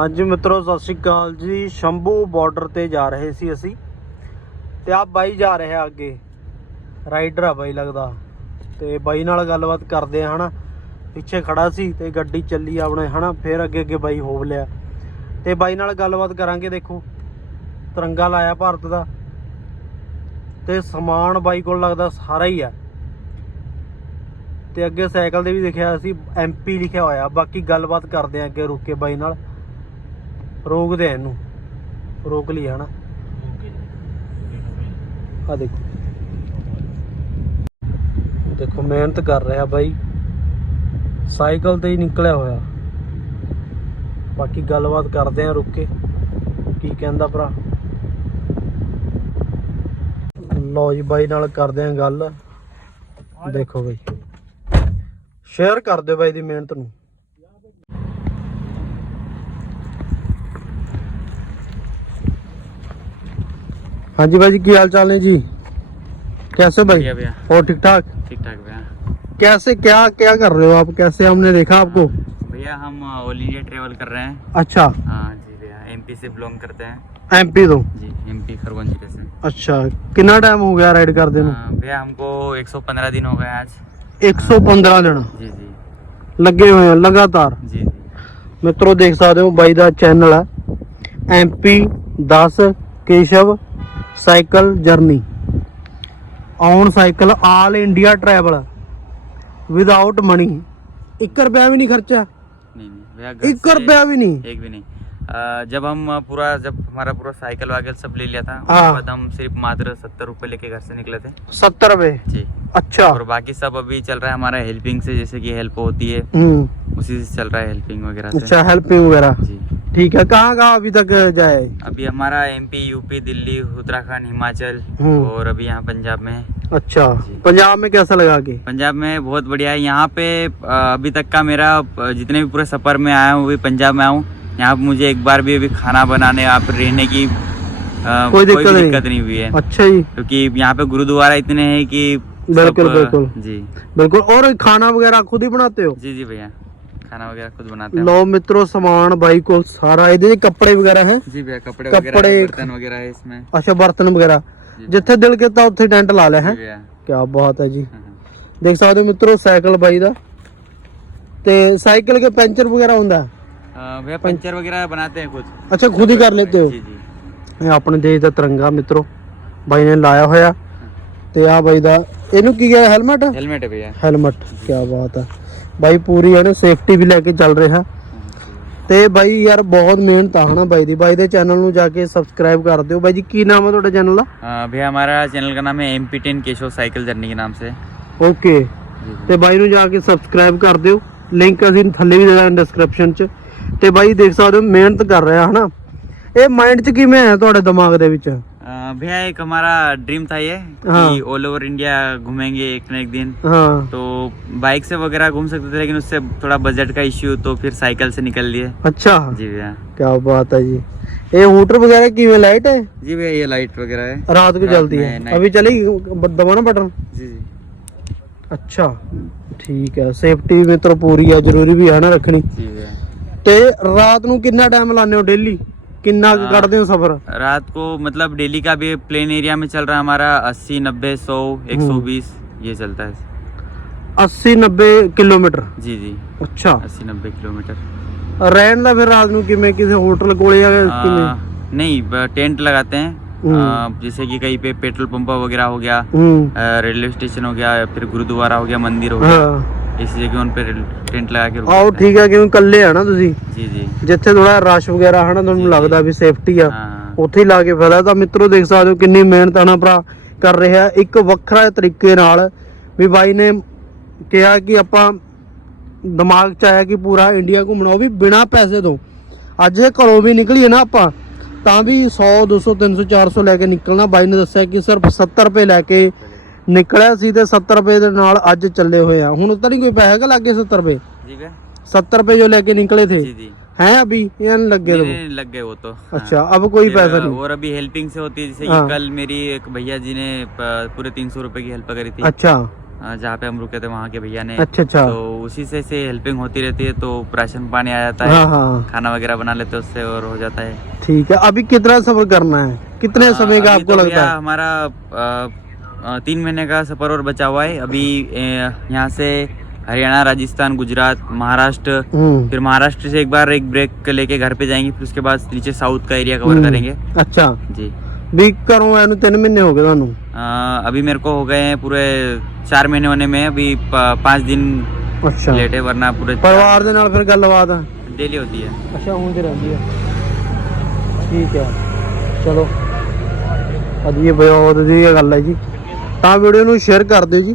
ਹਾਂਜੀ ਮਿੱਤਰੋ, ਸਤਿ ਸ਼੍ਰੀ ਅਕਾਲ ਜੀ। ਸ਼ੰਭੂ ਬਾਰਡਰ ਤੇ ਜਾ ਰਹੇ ਸੀ ਅਸੀਂ ਤੇ ਆ ਬਾਈ ਜਾ ਰਿਹਾ ਅੱਗੇ। ਰਾਈਡਰ ਆ ਬਾਈ ਲੱਗਦਾ। ਤੇ ਬਾਈ ਨਾਲ ਗੱਲਬਾਤ ਕਰਦੇ ਆ, ਹਨਾ। ਪਿੱਛੇ ਖੜਾ ਸੀ ਤੇ ਗੱਡੀ ਚੱਲੀ ਆਪਣੇ, ਹਨਾ। ਫੇਰ ਅੱਗੇ ਅੱਗੇ ਬਾਈ ਹੋਵ ਲਿਆ। ਤੇ ਬਾਈ ਨਾਲ ਗੱਲਬਾਤ ਕਰਾਂਗੇ, ਦੇਖੋ। ਤਿਰੰਗਾ ਲਾਇਆ ਭਾਰਤ ਦਾ। ਤੇ ਸਮਾਨ ਬਾਈ ਕੋਲ ਲੱਗਦਾ ਸਾਰਾ ਹੀ ਆ। ਤੇ ਅੱਗੇ ਸਾਈਕਲ ਤੇ ਵੀ ਲਿਖਿਆ ਸੀ ਐਮਪੀ ਲਿਖਿਆ ਹੋਇਆ। ਬਾਕੀ ਗੱਲਬਾਤ ਕਰਦੇ ਆ ਅੱਗੇ, ਰੁਕ ਕੇ ਬਾਈ ਨਾਲ। ਰੋਕਦੇ ਆ ਇਹਨੂੰ। ਰੋਕ ਲਈ ਹਨਾ। ਆ ਦੇਖੋ। ਦੇਖੋ, ਮਿਹਨਤ ਕਰ ਰਿਹਾ ਬਾਈ। ਸਾਈਕਲ ਤੇ ਹੀ ਨਿਕਲਿਆ ਹੋਇਆ। ਬਾਕੀ ਗੱਲਬਾਤ ਕਰਦੇ ਆ ਰੁਕ ਕੇ। ਕੀ ਕਹਿੰਦਾ ਭਰਾ। ਲਓ ਜੀ, ਬਾਈ ਨਾਲ ਕਰਦੇ ਆ ਗੱਲ। ਦੇਖੋ ਬਾਈ। ਸ਼ੇਅਰ ਕਰ ਦਿਓ ਬਾਈ ਦੀ ਮਿਹਨਤ ਨੂੰ। हाँ जी भाई जी की हाल चाल है जी कैसे भाई भैया और ठीक ठाक ठीक ठाक भैया कैसे क्या क्या कर रहे हो आप कैसे हमने देखा आपको भैया हम ऑल इंडिया ट्रेवल कर रहे हैं अच्छा हाँ जी भैया एमपी से बिलोंग करते हैं एमपी तो जी एमपी खरगोन ज़िले से अच्छा कितना टाइम हो गया राइड कर देना भैया हमको 115 दिन हो गए आज एक दिन जी जी लगे हुए हैं लगातार जी मित्रों देख सकते हो भाई का चैनल है एमपी दस Keshav Cycle journey on cycle all India travel without money 1 ਰੁਪਿਆ ਵੀ ਨਹੀਂ ਖਰਚਾ नहीं नहीं भैया घर 1 से ਰੁਪਿਆ ਵੀ ਨਹੀਂ एक भी नहीं अ, जब हम पूरा जब हमारा पूरा साइकिल वाइकल सब ले लिया था हाँ। उसके बाद हम सिर्फ मात्र सत्तर रुपए लेके घर से निकले थे 70 ਰੁਪਏ जी अच्छा और बाकी सब अभी चल रहा है हमारा हेल्पिंग से जैसे कि हेल्प होती है हम्म उसी से चल रहा है हेल्पिंग वगैरह से अच्छा हेल्पिंग वगैरह जी ठीक है कहाँ कहाँ अभी तक जाए? अभी हमारा एमपी यूपी दिल्ली उत्तराखंड हिमाचल हम्म। और अभी यहाँ पंजाब में अच्छा पंजाब में कैसा लगा के पंजाब में बहुत बढ़िया है। यहाँ पे अभी तक का मेरा जितने भी पूरे सफ़र में आया हूँ वही पंजाब में आऊँ। यहाँ पे मुझे एक बार भी अभी खाना बनाने यहाँ पे रहने की अ, कोई दिक्कत नहीं। दिक्कत नहीं हुई है। अच्छा जी। क्योंकि यहाँ पे गुरुद्वारा इतने हैं कि बिल्कुल, बिल्कुल। जी। बिल्कुल और खाना वगैरह खुद ही बनाते हो? जी जी भैया। खाना वगैरह खुद बनाते हैं ਲਓ ਮਿੱਤਰੋ ਸਮਾਨ ਬਾਈ ਕੋਲ ਸਾਰਾ ਇਹਦੇ ਵਿੱਚ ਕੱਪੜੇ वगैरह ਹੈ जी भैया कपड़े कपड़े- वगैरह हैं, बर्तन वगैरह है इसमें ਅੱਛਾ ਬਰਤਨ ਵਗੈਰਾ जी ਜਿੱਥੇ ਦਿਲ ਕੀਤਾ ਉੱਥੇ ਟੈਂਟ ਲਾ ਲਿਆ ਹੈ जी भैया ਕੀ ਬਾਤ ਹੈ ਜੀ हाँ, हाँ। ਦੇਖ ਸਕਦੇ ਹੋ ਮਿੱਤਰੋ ਸਾਈਕਲ ਬਾਈ ਦਾ ਤੇ ਸਾਈਕਲ ਕੇ ਪੈਂਚਰ ਵਗੈਰਾ ਹੁੰਦਾ ਹੈ? अ, भैया पंचर वगैरह बनाते हैं खुद ਅੱਛਾ ਖੁਦ ਹੀ ਕਰ ਲੈਤੇ ਹੋ जी जी ਇਹ ਆਪਣੇ ਦੇਸ਼ ਦਾ ਤਿਰੰਗਾ ਮਿੱਤਰੋ ਬਾਈ ਨੇ ਲਾਇਆ ਹੋਇਆ ਤੇ ਆ ਬਾਈ ਦਾ ਇਹਨੂੰ ਕੀ ਹੈ ਹੈਲਮਟ हेलमेट है भैया ਹੈਲਮਟ ਕੀ ਬਾਤ ਹੈ ਬਾਈ ਪੂਰੀ ਹੈ ਨਾ ਸੇਫਟੀ ਵੀ ਲੈ ਕੇ ਚੱਲ ਰਿਹਾ ਤੇ ਬਾਈ ਯਾਰ ਬਹੁਤ ਮਿਹਨਤ ਆ ਹਨਾ ਬਾਈ ਦੀ ਬਾਈ ਦੇ ਚੈਨਲ ਨੂੰ ਜਾ ਕੇ ਸਬਸਕ੍ਰਾਈਬ ਕਰ ਦਿਓ ਬਾਈ ਜੀ ਕੀ ਨਾਮ ਹੈ ਤੁਹਾਡੇ ਚੈਨਲ ਦਾ अ, भैया हमारा चैनल का नाम है M P ten Keshav cycle journey के नाम से ਓਕੇ जी ਤੇ ਬਾਈ ਨੂੰ ਜਾ ਕੇ ਸਬਸਕ੍ਰਾਈਬ ਕਰ ਦਿਓ ਲਿੰਕ ਅਸੀਂ ਥੱਲੇ ਵੀ ਦੇ ਦਾਂਗੇ ਡਿਸਕ੍ਰਿਪਸ਼ਨ 'ਚ ਤੇ ਬਾਈ ਦੇਖ ਸਕਦੇ ਹੋ ਮਿਹਨਤ ਕਰ ਰਿਹਾ ਹਨਾ ਇਹ ਮਾਈਂਡ 'ਚ ਕਿਵੇਂ ਆਇਆ ਤੁਹਾਡੇ ਦਿਮਾਗ ਦੇ ਵਿੱਚ अ, भैया एक हमारा ड्रीम था ये हाँ। कि ऑल ओवर इंडिया घूमेंगे एक ना एक दिन। हाँ। तो बाइक से वगैरह घूम सकते थे लेकिन उससे थोड़ा बजट का इश्यू तो फिर साइकिल से निकल लिए। अच्छा। जी भैया। क्या बात है जी। ये होटल वगैरह की लाइट है? जी भैया ये लाइट वगैरह है। रात को जलती है। अभी चलेगी? दबाना बटन जी जी। अच्छा। ठीक है। सेफ्टी भी तो पूरी है ज़रूरी भी है ना रखनी। ਠੀਕ ਹੈ ते रात ਨੂੰ कितना टाइम लाने हो डेली ਕਿੰਨਾ ਕੁ हाँ। ਕੱਢਦੇ ਹੋ ਸਫ਼ਰ रात को मतलब डेली का भी प्लेन एरिया में चल रहा है हमारा अस्सी नब्बे सौ एक सौ बीस ये चलता है 80 90 ਕਿਲੋਮੀਟਰ जी जी ਅੱਛਾ अस्सी नब्बे किलोमीटर ਰਹਿਣ ਦਾ ਫਿਰ ਰਾਤ ਨੂੰ ਕਿਵੇਂ ਕਿਸੇ ਹੋਟਲ ਕੋਲੇ ਜਾਂ आ, ਕਿਵੇਂ नहीं ब- टेंट लगाते हैं हम्म। आ, जैसे कि कहीं पे पेट्रोल पंप वगैरह हो गया ਹੂੰ आ, रेलवे स्टेशन हो गया या फिर गुरुद्वारा हो गया मंदिर हो गया ਇਸ ਜਗ੍ਹਾ ਉਨ ਪਰ ਟੈਂਟ ਲਗਾ ਕੇ ਆਓ ਠੀਕ ਹੈ ਕਿਉਂਕਿ ਇਕੱਲੇ ਆ ਨਾ ਤੁਸੀਂ? ਜੀ ਜੀ। ਜਿੱਥੇ ਥੋੜਾ ਰਸ਼ ਵਗੈਰਾ ਹਨਾ ਤੁਹਾਨੂੰ ਲੱਗਦਾ ਵੀ ਸੇਫਟੀ ਆ। ਉੱਥੇ ਹੀ ਲਾ ਕੇ ਫਾਇਦਾ ਤਾਂ ਮਿੱਤਰੋ ਦੇਖ ਸਕਦੇ ਹੋ ਕਿੰਨੀ ਮਿਹਨਤ ਆਣਾ ਭਰਾ ਕਰ ਰਿਹਾ। ਇੱਕ ਵੱਖਰਾ ਤਰੀਕੇ ਨਾਲ ਵੀ ਬਾਈ ਨੇ ਕਿਹਾ ਕਿ ਆਪਾਂ ਦਿਮਾਗ ਚ ਆਇਆ ਕਿ ਪੂਰਾ ਇੰਡੀਆ ਘੁੰਮਣਾ। ਉਹ ਵੀ ਬਿਨਾ ਪੈਸੇ ਤੋਂ। ਅੱਜ ਇਹ ਘਰੋਂ ਵੀ ਨਿਕਲੀਏ ਨਾ ਆਪਾਂ ਤਾਂ ਵੀ 100 200 300 400 ਲੈ ਕੇ ਨਿਕਲਣਾ। ਬਾਈ ਨੇ ਦੱਸਿਆ ਕਿ ਸਿਰਫ 70 ਰੁਪਏ ਲੈ ਕੇ ਨਿਕਲਿਆ ਸੀ ਤੇ 70 ਰੁਪਏ ਦੇ ਨਾਲ ਅੱਜ ਚੱਲੇ ਹੋਏ ਆ ਹੁਣ ਤਾਂ ਨਹੀਂ ਕੋਈ ਪੈਸਾ ਹੈਗਾ ਲੱਗੇ 70 ਰੁਪਏ जी भैया 70 रुपए जो लेके निकले थे जी जी हैं अभी या नहीं लग गए नहीं, थे वो? नहीं, लग गए वो तो हाँ। अच्छा अब कोई फिर, पैसा नहीं और अभी हेल्पिंग से होती है जैसे हाँ। कि कल मेरी एक भैया जी ने प- पूरे तीन सौ रुपए की हेल्प करी थी अच्छा अ, जहाँ पे हम रुके थे वहाँ के भैया ने अच्छा अच्छा तो उसी से से हेल्पिंग होती रहती है तो राशन पानी आ जाता हाँ है हाँ खाना वगैरह बना लेते हैं उससे और हो जाता है ठीक है अभी कितना सफर करना है कितने अ, समय का अभी आपको तो लगता भैया है हमारा अ, अ, तीन महीने का सफर और बचा हुआ है अभी अ, यहाँ से हरियाणा राजस्थान गुजरात महाराष्ट्र हम्म फिर महाराष्ट्र से एक बार एक ब्रेक लेके घर पे जाएंगे फिर उसके बाद नीचे साउथ का एरिया कवर हम्म, करेंगे अच्छा जी ਵੀ ਘਰੋਂ ਆਏ ਨੂੰ 3 ਮਹੀਨੇ ਹੋ ਗਏ ਤੁਹਾਨੂੰ अ, अभी मेरे को हो गए हैं पूरे चार महीने होने में अभी प- पाँच दिन ਅੱਛਾ लेट है वरना पूरे ਪਰਿਵਾਰ ਦੇ ਨਾਲ ਫਿਰ ਗੱਲਬਾਤ ਆ डेली होती है ਅੱਛਾ ਹੁੰਦੀ ਰਹਿੰਦੀ ਹੈ ਠੀਕ ਹੈ ਚਲੋ ਵਧੀਆ ਬਹੁਤ ਵਧੀਆ ਗੱਲ ਹੈ ਜੀ ਤਾਂ ਵੀਡੀਓ ਨੂੰ ਸ਼ੇਅਰ ਕਰ ਦਿਓ ਜੀ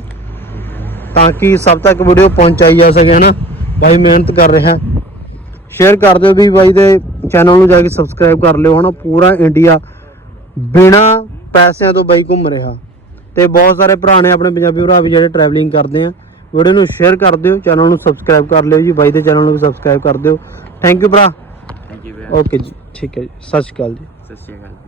ਤਾਂ ਕਿ ਸਭ ਤੱਕ ਵੀਡੀਓ ਪਹੁੰਚਾਈ ਜਾ ਸਕੇ ਹਨਾ? ਬਾਈ ਮਿਹਨਤ ਕਰ ਰਿਹਾ। ਸ਼ੇਅਰ ਕਰ ਦਿਓ ਵੀ ਬਾਈ ਦੇ ਚੈਨਲ ਨੂੰ ਜਾ ਕੇ ਸਬਸਕ੍ਰਾਈਬ ਕਰ ਲਿਓ ਹਨਾ? ਪੂਰਾ ਇੰਡੀਆ ਬਿਨਾ ਪੈਸਿਆਂ ਤੋਂ ਬਾਈ ਘੁੰਮ ਰਿਹਾ। ਤੇ ਬਹੁਤ ਸਾਰੇ ਭਰਾ ਨੇ ਆਪਣੇ ਪੰਜਾਬੀ ਭਰਾ ਵੀ ਜਿਹੜੇ ਟਰੈਵਲਿੰਗ ਕਰਦੇ ਆ ਵੀਡੀਓ ਨੂੰ ਸ਼ੇਅਰ ਕਰ ਦਿਓ ਚੈਨਲ ਨੂੰ ਸਬਸਕ੍ਰਾਈਬ ਕਰ ਲਿਓ ਜੀ ਬਾਈ ਦੇ ਚੈਨਲ ਨੂੰ ਸਬਸਕ੍ਰਾਈਬ ਕਰ ਦਿਓ। ਥੈਂਕ ਯੂ ਭਰਾ। ਥੈਂਕ ਯੂ ਓਕੇ ਜੀ ਠੀਕ ਹੈ ਜੀ ਸਤਿ ਸ਼੍ਰੀ ਅਕਾਲ ਜੀ। ਸਤਿ ਸ਼੍ਰੀ ਅਕਾਲ।